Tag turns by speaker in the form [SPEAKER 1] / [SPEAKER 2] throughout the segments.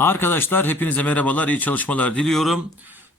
[SPEAKER 1] Arkadaşlar hepinize merhabalar, iyi çalışmalar diliyorum.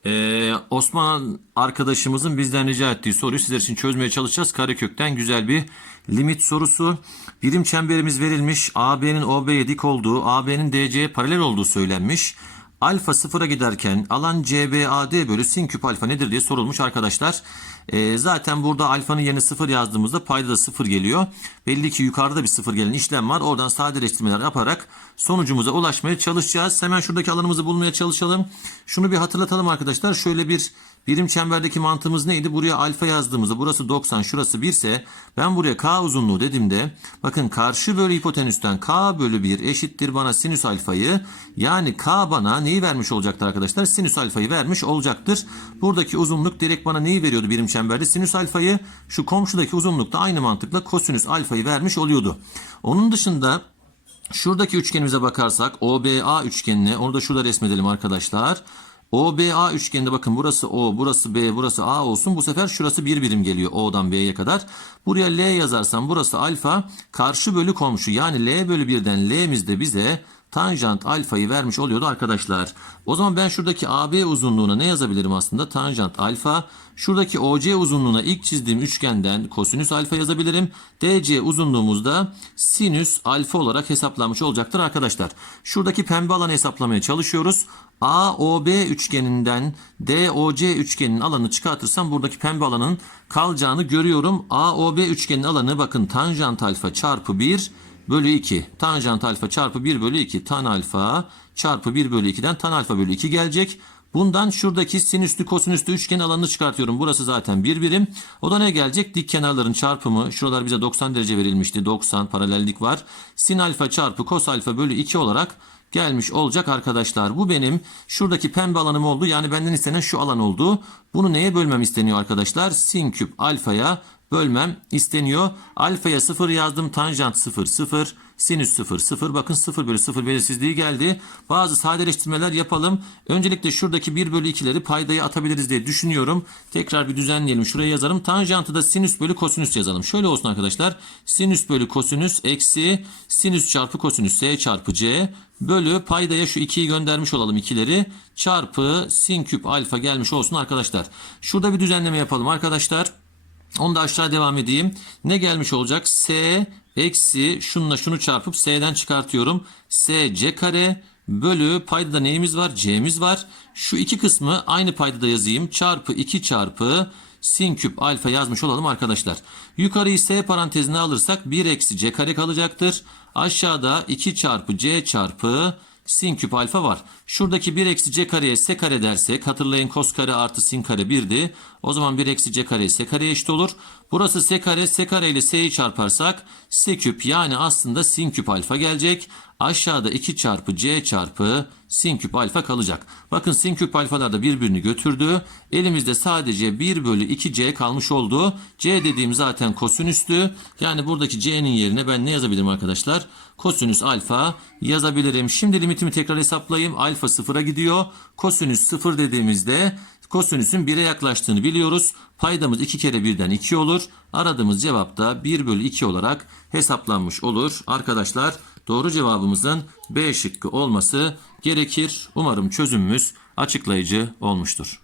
[SPEAKER 1] Ee, Osman arkadaşımızın bizden rica ettiği soruyu sizler için çözmeye çalışacağız. Karekökten güzel bir limit sorusu. Birim çemberimiz verilmiş. AB'nin OB'ye dik olduğu, AB'nin DC'ye paralel olduğu söylenmiş. Alfa sıfıra giderken alan CBAD bölü sin küp alfa nedir diye sorulmuş arkadaşlar. Ee, zaten burada alfanın yerine sıfır yazdığımızda payda da sıfır geliyor. Belli ki yukarıda bir sıfır gelen işlem var. Oradan sadeleştirmeler yaparak sonucumuza ulaşmaya çalışacağız. Hemen şuradaki alanımızı bulmaya çalışalım. Şunu bir hatırlatalım arkadaşlar. Şöyle bir birim çemberdeki mantığımız neydi? Buraya alfa yazdığımızda burası 90 şurası 1 ise ben buraya k uzunluğu dediğimde bakın karşı bölü hipotenüsten k bölü 1 eşittir bana sinüs alfayı yani k bana neyi vermiş olacaktır arkadaşlar? Sinüs alfayı vermiş olacaktır. Buradaki uzunluk direkt bana neyi veriyordu birim çemberde? Sinüs alfayı şu komşudaki uzunlukta aynı mantıkla kosinüs alfayı vermiş oluyordu. Onun dışında Şuradaki üçgenimize bakarsak OBA üçgenine onu da şurada resmedelim arkadaşlar. OBA üçgeninde bakın burası O, burası B, burası A olsun. Bu sefer şurası bir birim geliyor O'dan B'ye kadar. Buraya L yazarsam burası alfa karşı bölü komşu. Yani L bölü 1'den L'miz de bize tanjant alfayı vermiş oluyordu arkadaşlar. O zaman ben şuradaki AB uzunluğuna ne yazabilirim aslında? Tanjant alfa. Şuradaki OC uzunluğuna ilk çizdiğim üçgenden kosinüs alfa yazabilirim. DC uzunluğumuzda sinüs alfa olarak hesaplanmış olacaktır arkadaşlar. Şuradaki pembe alanı hesaplamaya çalışıyoruz. AOB üçgeninden DOC üçgeninin alanını çıkartırsam buradaki pembe alanın kalacağını görüyorum. AOB üçgenin alanı bakın tanjant alfa çarpı 1 bölü 2. Tanjant alfa çarpı 1 bölü 2. Tan alfa çarpı 1 bölü 2'den tan alfa bölü 2 gelecek. Bundan şuradaki sinüslü kosinüslü üçgen alanını çıkartıyorum. Burası zaten bir birim. O da ne gelecek? Dik kenarların çarpımı. Şuralar bize 90 derece verilmişti. 90 paralellik var. Sin alfa çarpı kos alfa bölü 2 olarak gelmiş olacak arkadaşlar. Bu benim şuradaki pembe alanım oldu. Yani benden istenen şu alan oldu. Bunu neye bölmem isteniyor arkadaşlar? Sin küp alfaya bölmem isteniyor. Alfaya 0 yazdım. Tanjant 0 0. Sinüs 0 0. Bakın 0 bölü 0 belirsizliği geldi. Bazı sadeleştirmeler yapalım. Öncelikle şuradaki 1 bölü 2'leri paydaya atabiliriz diye düşünüyorum. Tekrar bir düzenleyelim. Şuraya yazarım. Tanjantı da sinüs bölü kosinüs yazalım. Şöyle olsun arkadaşlar. Sinüs bölü kosinüs eksi sinüs çarpı kosinüs s çarpı c bölü paydaya şu 2'yi göndermiş olalım ikileri çarpı sin küp alfa gelmiş olsun arkadaşlar. Şurada bir düzenleme yapalım arkadaşlar. Onu da aşağı devam edeyim. Ne gelmiş olacak? S eksi şununla şunu çarpıp S'den çıkartıyorum. S C kare bölü paydada neyimiz var? C'miz var. Şu iki kısmı aynı paydada yazayım. Çarpı 2 çarpı sin küp alfa yazmış olalım arkadaşlar. Yukarıyı S parantezine alırsak 1 eksi C kare kalacaktır. Aşağıda 2 çarpı C çarpı sin küp alfa var. Şuradaki 1 eksi c kareye s kare dersek hatırlayın kos kare artı sin kare 1'di. O zaman 1 eksi c kare s kareye eşit olur. Burası s kare s kare ile s'yi çarparsak s küp yani aslında sin küp alfa gelecek. Aşağıda 2 çarpı c çarpı sin küp alfa kalacak. Bakın sin küp alfalar da birbirini götürdü. Elimizde sadece 1 bölü 2c kalmış oldu. c dediğim zaten kosinüstü. Yani buradaki c'nin yerine ben ne yazabilirim arkadaşlar? Kosinüs alfa yazabilirim. Şimdi limitimi tekrar hesaplayayım. Alfa sıfıra gidiyor. Kosinüs sıfır dediğimizde kosinüsün 1'e yaklaştığını biliyoruz. Paydamız 2 kere 1'den 2 olur. Aradığımız cevap da 1 bölü 2 olarak hesaplanmış olur. Arkadaşlar doğru cevabımızın B şıkkı olması gerekir. Umarım çözümümüz açıklayıcı olmuştur.